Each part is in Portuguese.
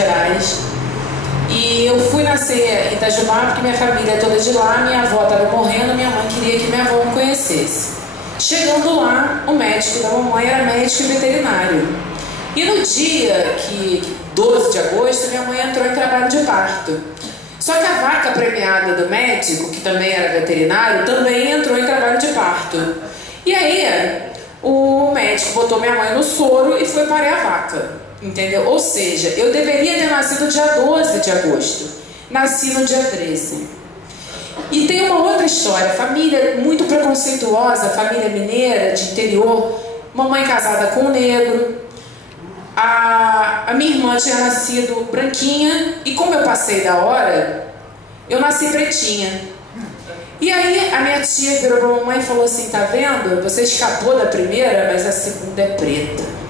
Gerais. E eu fui nascer em Itajubá porque minha família é toda de lá, minha avó estava morrendo, minha mãe queria que minha avó me conhecesse. Chegando lá, o médico da mamãe era médico e veterinário. E no dia 12 de agosto, minha mãe entrou em trabalho de parto. Só que a vaca premiada do médico, que também era veterinário, também entrou em trabalho de parto. E aí, o médico botou minha mãe no soro e foi parir a vaca. Entendeu? Ou seja, eu deveria ter nascido dia 12 de agosto. Nasci no dia 13. E tem uma outra história. Família muito preconceituosa, família mineira, de interior. Mamãe casada com um negro. A minha irmã tinha nascido branquinha. E como eu passei da hora, eu nasci pretinha. E aí a minha tia virou pra mamãe e falou assim: tá vendo? Você escapou da primeira, mas a segunda é preta.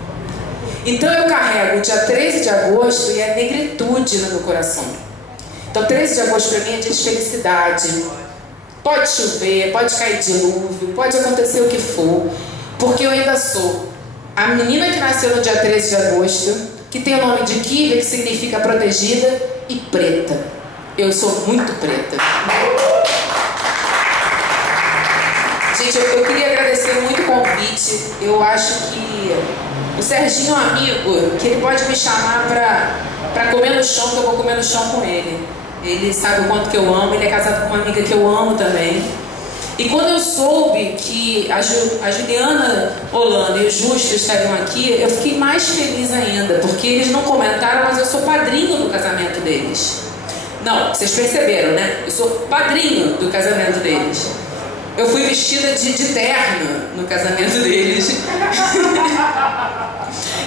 Então eu carrego o dia 13 de agosto e a negritude no meu coração. Então 13 de agosto para mim é dia de felicidade. Pode chover, pode cair dilúvio, pode acontecer o que for, porque eu ainda sou a menina que nasceu no dia 13 de agosto, que tem o nome de Kiva, que significa protegida, e preta. Eu sou muito preta. Gente, eu queria agradecer muito o convite. Eu acho que o Serginho é um amigo que ele pode me chamar pra comer no chão, que eu vou comer no chão com ele. Ele sabe o quanto que eu amo, ele é casado com uma amiga que eu amo também. E quando eu soube que a Juliana Holanda e o Justo estariam aqui, eu fiquei mais feliz ainda, porque eles não comentaram, mas eu sou padrinho do casamento deles. Não, vocês perceberam, né? Eu sou padrinho do casamento deles. Eu fui vestida de terno no casamento deles.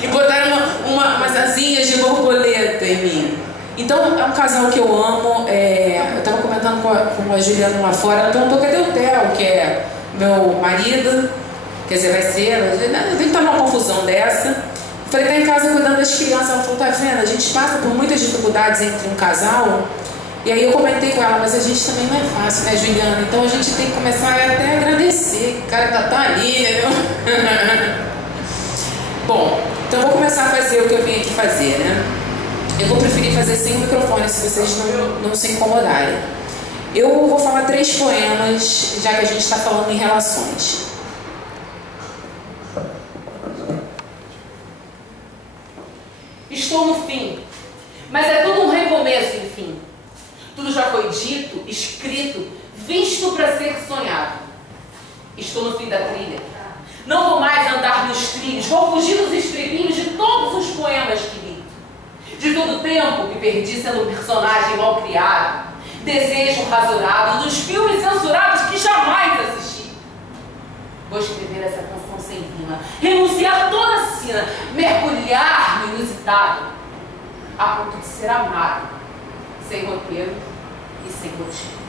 E botaram umas asinhas de borboleta em mim. Então é um casal que eu amo. Eu estava comentando com a Juliana lá fora. Ela perguntou: cadê o Theo, que é meu marido? Quer dizer, vai ser. Tem que estar numa confusão dessa. Eu falei: tá em casa cuidando das crianças. Ela falou: tá vendo? A gente passa por muitas dificuldades entre um casal. E aí eu comentei com ela: mas a gente também não é fácil, né, Juliana? Então a gente tem que começar até a agradecer. O cara tá ali, entendeu? Bom, então eu vou começar a fazer o que eu vim aqui fazer, né? Eu vou preferir fazer sem o microfone, se vocês não se incomodarem. Eu vou falar 3 poemas, já que a gente está falando em relações. Estou no fim, mas é tudo um recomeço, enfim. Tudo já foi dito, escrito, visto para ser sonhado. Estou no fim da trilha. Não vou mais andar nos trilhos, vou fugir dos estribinhos de todos os poemas que li. De todo o tempo que perdi sendo um personagem mal criado, desejo rasurado dos filmes censurados que jamais assisti. Vou escrever essa canção sem rima, renunciar toda a sina, mergulhar no inusitado, a ponto de ser amado, sem roteiro e sem rotina.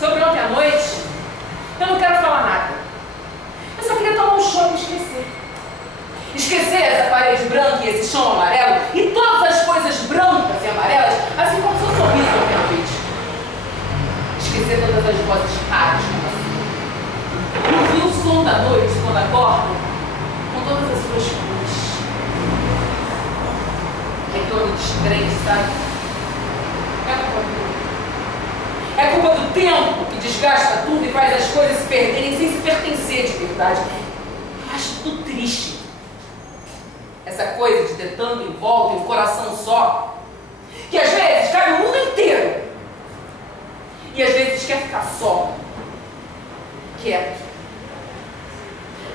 Sobre ontem à noite, eu não quero falar nada. Eu só queria tomar um choque e esquecer. Esquecer essa parede branca e esse chão amarelo e todas as coisas brancas e amarelas, assim como seu sorriso ontem à noite. Esquecer todas as vozes raras como assim. Ouvir o som da noite quando acordo, com todas as suas cores. Retorno descrente, sabe? É culpa do tempo que desgasta tudo e faz as coisas se perderem sem se pertencer de verdade. Eu acho tudo triste. Essa coisa de ter tanto em volta e um coração só, que às vezes cai no mundo inteiro. E às vezes quer ficar só, quieto.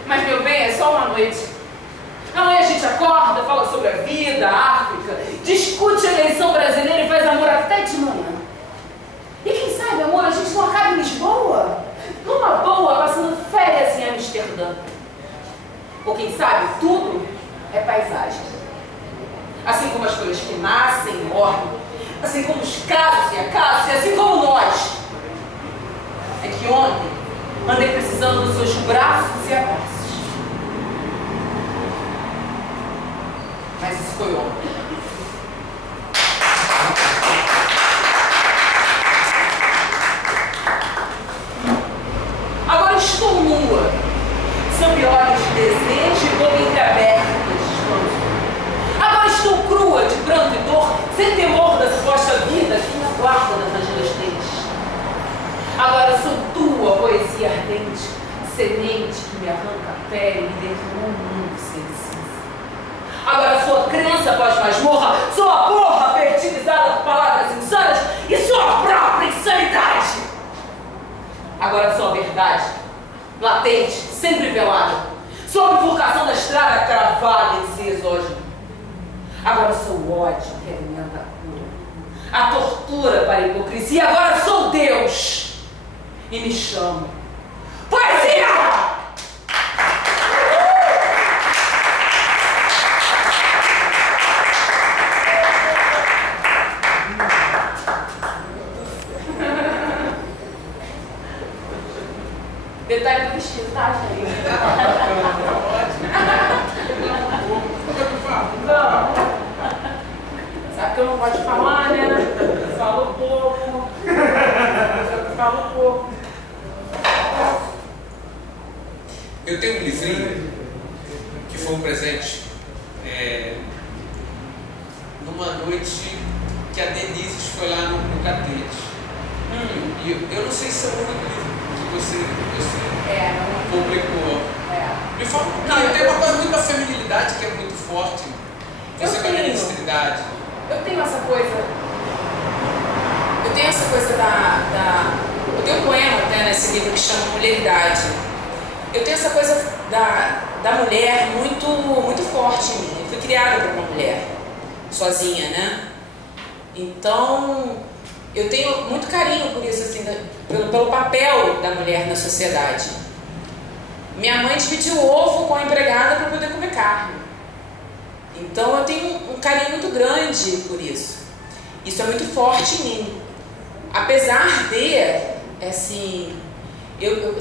Mas, meu bem, é só uma noite. Amanhã a gente acorda, fala sobre a vida, a África, discute a eleição brasileira e faz amor até de manhã. E quem sabe, amor, a gente não acaba em Lisboa? Numa boa, passando férias em Amsterdã. Ou quem sabe, tudo é paisagem. Assim como as coisas que nascem e morrem, assim como os casos e acasos, e assim como nós. É que ontem andei precisando dos seus braços e abraços. Mas isso foi ontem. Agora estou nua. sob olhos de desejo e boca entreaberta de espanto. Agora estou crua de pranto e dor, sem temor da suposta vida que me aguarda nas rangeras dentes. Agora sou tua poesia ardente, semente que me arranca a pele e me derrama um mundo sem cinza. Agora sou a crença pós-masmorra, sou a porra fertilizada por palavras insanas e sou a própria insanidade. Agora sou a verdade, latente, sempre velada, sou a bifurcação da estrada cravada em si exógeno. Agora sou o ódio que alimenta a cura, a tortura para a hipocrisia. Agora sou Deus e me chamo poesia! Detalhe do vestido, tá, gente? Não. Sabe que eu não gosto de falar, né? Eu falo pouco. Eu falo pouco. Eu tenho um livrinho que foi um presente numa noite que a Denise foi lá no Catete. E eu não sei se é o único livro que você publicou. Me fala um pouquinho. Tem uma coisa muito da feminilidade que é muito forte. Você com a ministridade. Eu tenho essa coisa eu tenho um poema até nesse livro que chama Mulheridade. Eu tenho essa coisa da mulher muito, muito forte em mim. Eu fui criada por uma mulher, sozinha, né? Então, eu tenho muito carinho por isso, assim, pelo papel da mulher na sociedade. Minha mãe dividiu o ovo com a empregada para poder comer carne. Então eu tenho um carinho muito grande por isso. Isso é muito forte em mim. Apesar de, assim, eu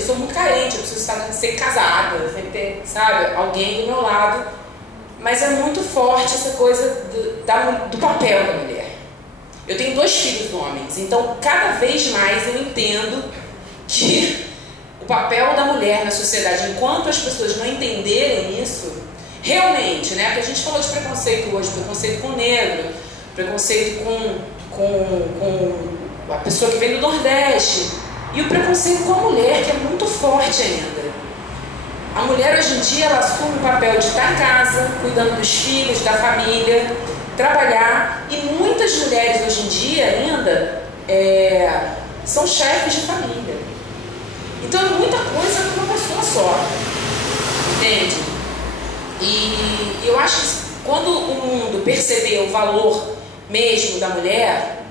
sou muito carente, eu preciso estar sempre casada, sempre ter, sabe, alguém do meu lado. Mas é muito forte essa coisa do papel da mulher. Eu tenho 2 filhos homens, então cada vez mais eu entendo que o papel da mulher na sociedade, enquanto as pessoas não entenderem isso, realmente, né? Porque a gente falou de preconceito hoje, preconceito com o negro, preconceito com a pessoa que vem do Nordeste, e o preconceito com a mulher, que é muito forte ainda. A mulher hoje em dia, ela assume o papel de estar em casa, cuidando dos filhos, da família, trabalhar, e muitas mulheres hoje em dia ainda são chefes de família. Então é muita coisa para uma pessoa só, entende? E eu acho que quando o mundo perceber o valor mesmo da mulher,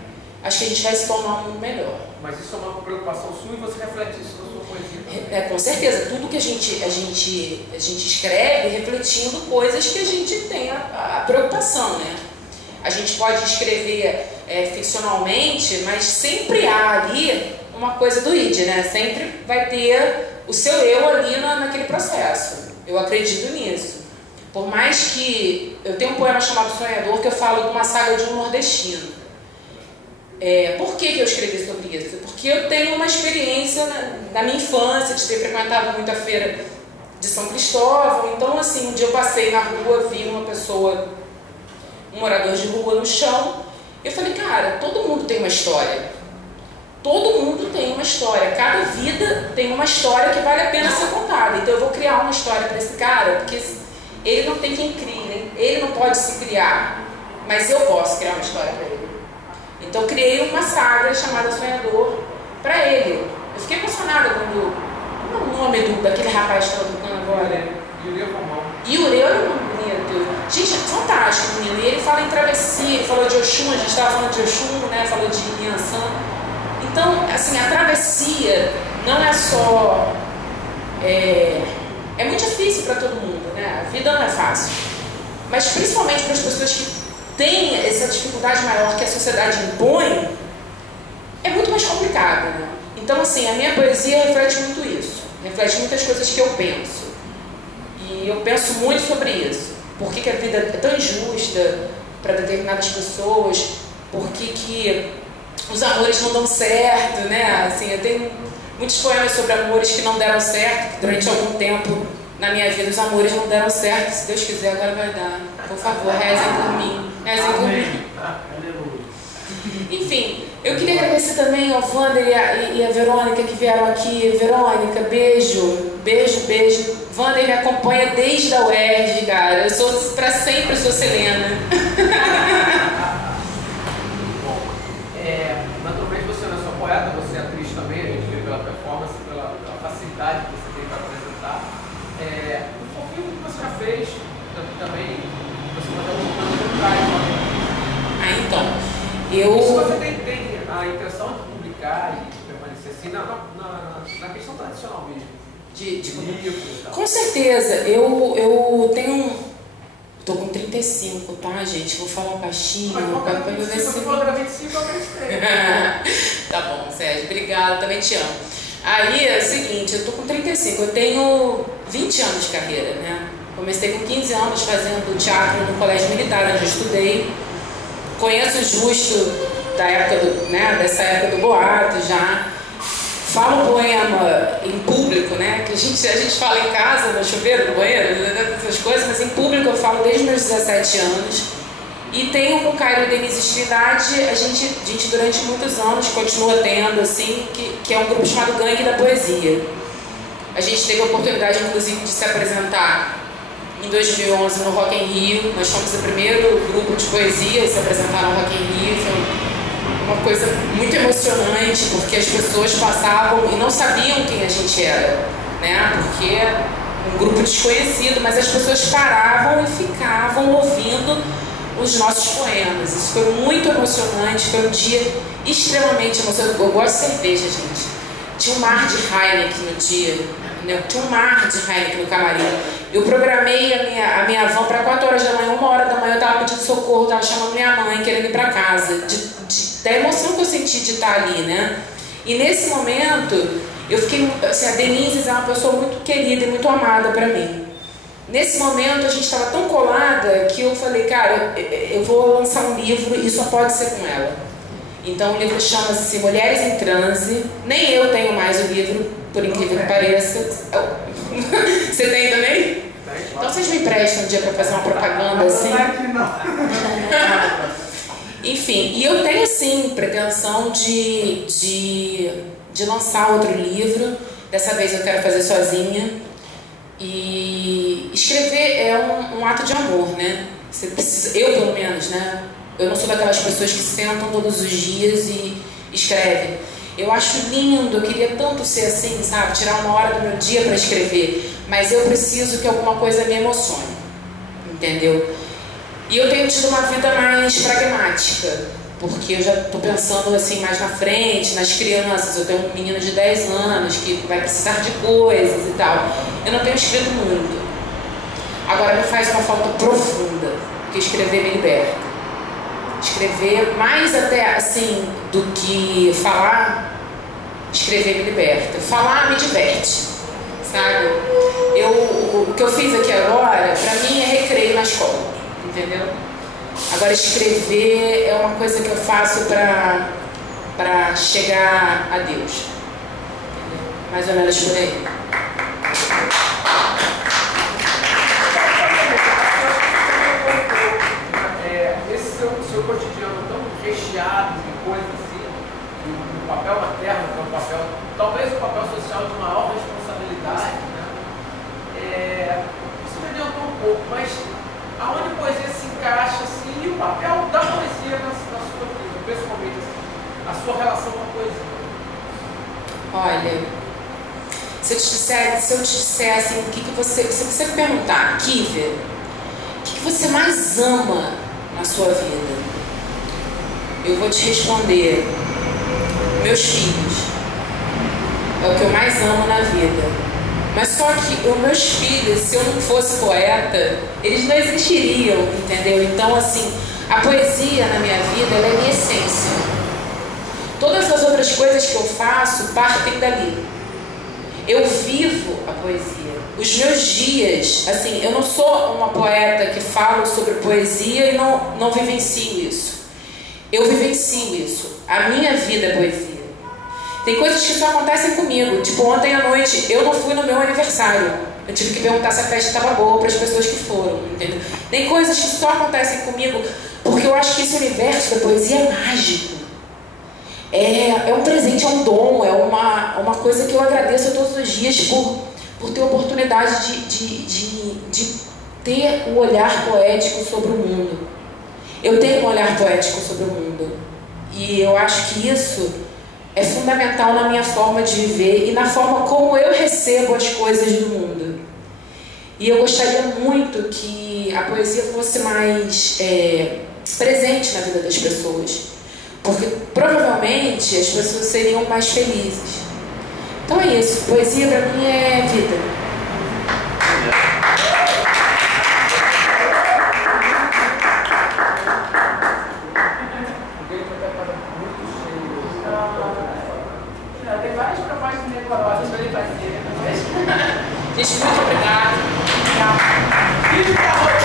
acho que a gente vai se tornar um mundo melhor. Mas isso é uma preocupação sua e você reflete isso na sua poesia? Com certeza, tudo que a gente escreve refletindo coisas que a gente tem a preocupação, né? A gente pode escrever ficcionalmente, mas sempre há ali uma coisa do id, né? Sempre vai ter o seu eu ali naquele processo. Eu acredito nisso. Por mais que... Eu tenho um poema chamado Sonhador que eu falo de uma saga de um nordestino. Por que eu escrevi sobre isso? Porque eu tenho uma experiência na minha infância de ter frequentado muito a feira de São Cristóvão. Então, assim, um dia eu passei na rua, vi uma pessoa, um morador de rua no chão. Eu falei, cara, todo mundo tem uma história. Todo mundo tem uma história. Cada vida tem uma história que vale a pena ser contada. Então eu vou criar uma história para esse cara, porque ele não tem quem crie, ele não pode se criar, mas eu posso criar uma história para ele. Então eu criei uma saga chamada Sonhador para ele. Eu fiquei emocionada quando... Como é o nome daquele rapaz que está tocando agora? Yuri, olha o nome bonito. Gente, é fantástico, menino. E ele fala em travessia, ele falou de Oxum, a gente estava falando de Oxum, né? Falou de Yansan. Então, assim, a travessia não é só... É muito difícil para todo mundo, né? A vida não é fácil. Mas principalmente para as pessoas que têm essa dificuldade maior que a sociedade impõe, é muito mais complicado, né? Então, assim, a minha poesia reflete muito isso. Reflete muitas coisas que eu penso. E eu penso muito sobre isso. Por que a vida é tão injusta para determinadas pessoas? Por que os amores não dão certo, né? Assim, eu tenho muitos poemas sobre amores que não deram certo, que durante algum tempo na minha vida os amores não deram certo. Se Deus quiser, agora vai dar. Por favor, rezem por mim. Rezem por mim. Enfim, eu queria agradecer também ao Wander e a Verônica que vieram aqui. Verônica, beijo, beijo, beijo. Wander me acompanha desde a UERJ, cara. Eu sou, pra sempre, sou Selena. Bom, naturalmente você não é só poeta, você é atriz também. A gente vê pela performance, pela facilidade que você tem para apresentar. Um pouquinho do que você já fez também, você pode dar um Então, se você tem a intenção de publicar e permanecer assim, na questão tradicional mesmo, de livro e tal. Com certeza, eu tenho. Tô com 35, tá, gente? Vou falar baixinho. Se você for para 25, eu acreditei. Tá bom, Sérgio, obrigada, também te amo. Aí é o seguinte, eu tô com 35, eu tenho 20 anos de carreira, né? Comecei com 15 anos fazendo teatro no colégio militar, onde eu estudei. Conheço o Justo da época dessa época do boato já. Falo poema em público, né? Que a gente fala em casa, no chuveiro, no banheiro, essas coisas, mas em público eu falo desde meus 17 anos. E tenho com o Cairo e Denise Trindade, a gente durante muitos anos continua tendo, assim, que é um grupo chamado Gangue da Poesia. A gente teve a oportunidade, inclusive, de se apresentar em 2011 no Rock in Rio. Nós fomos o primeiro grupo de poesia a se apresentar no Rock in Rio. Foi uma coisa muito emocionante, porque as pessoas passavam e não sabiam quem a gente era, né? Porque um grupo desconhecido, mas as pessoas paravam e ficavam ouvindo os nossos poemas. Isso foi muito emocionante, foi um dia extremamente emocionante. Eu gosto de cerveja, gente. Tinha um mar de Heineken no dia, entendeu? Tinha um mar de Heineken no camarim. Eu programei a minha van para 4 horas da manhã, 1 hora da manhã eu estava pedindo socorro, estava chamando minha mãe, querendo ir para casa, da emoção que eu senti de estar ali, né? E nesse momento, eu fiquei, assim, a Denise é uma pessoa muito querida e muito amada para mim. Nesse momento, a gente estava tão colada que eu falei, cara, eu vou lançar um livro e só pode ser com ela. Então o livro chama-se Mulheres em Transe. Nem eu tenho mais o livro, por incrível que pareça. Você tem também? Então vocês me emprestam um dia para fazer uma propaganda assim? Enfim, e eu tenho sim pretensão de lançar outro livro. Dessa vez eu quero fazer sozinha. E escrever é um ato de amor, né? Você precisa, eu pelo menos, né? Eu não sou daquelas pessoas que sentam todos os dias e escrevem. Eu acho lindo, eu queria tanto ser assim, sabe? Tirar 1 hora do meu dia para escrever. Mas eu preciso que alguma coisa me emocione, entendeu? E eu tenho tido uma vida mais pragmática, porque eu já estou pensando assim mais na frente, nas crianças. Eu tenho um menino de 10 anos que vai precisar de coisas e tal. Eu não tenho escrito muito. Agora me faz uma falta profunda, porque escrever me liberta. Escrever, mais até assim do que falar, escrever me liberta. Falar me diverte, sabe? O que eu fiz aqui agora, pra mim é recreio na escola, entendeu? Agora escrever é uma coisa que eu faço pra chegar a Deus, entendeu? Mais ou menos por aí. Seu cotidiano tão recheado de coisas assim, o papel materno, que é um papel, talvez o papel social de maior responsabilidade, né? Você me adiantou um pouco, mas aonde a poesia se encaixa assim, e o papel da poesia na sua vida, pessoalmente, assim, a sua relação com a poesia? Olha, se eu te disser assim, o que você, se você me perguntar, Kiver, o que você mais ama na sua vida? Eu vou te responder: meus filhos. É o que eu mais amo na vida. Mas só que os meus filhos, se eu não fosse poeta, eles não existiriam, entendeu? Então, assim, a poesia na minha vida, ela é minha essência. Todas as outras coisas que eu faço partem dali. Eu vivo a poesia. Os meus dias, assim, eu não sou uma poeta que falo sobre poesia e não vivencio isso. Eu vivencio isso. A minha vida é poesia. Tem coisas que só acontecem comigo. Tipo, ontem à noite eu não fui no meu aniversário. Eu tive que perguntar se a festa estava boa para as pessoas que foram, entendeu? Tem coisas que só acontecem comigo porque eu acho que esse universo da poesia é mágico. É um presente, é um dom, é uma coisa que eu agradeço todos os dias por ter a oportunidade de ter um olhar poético sobre o mundo. Eu tenho um olhar poético sobre o mundo. E eu acho que isso é fundamental na minha forma de viver e na forma como eu recebo as coisas do mundo. E eu gostaria muito que a poesia fosse mais presente na vida das pessoas. Porque provavelmente as pessoas seriam mais felizes. Então é isso. Poesia para mim é vida. Tem várias propostas decorosas para ele fazer. Gente, muito obrigada. Tchau.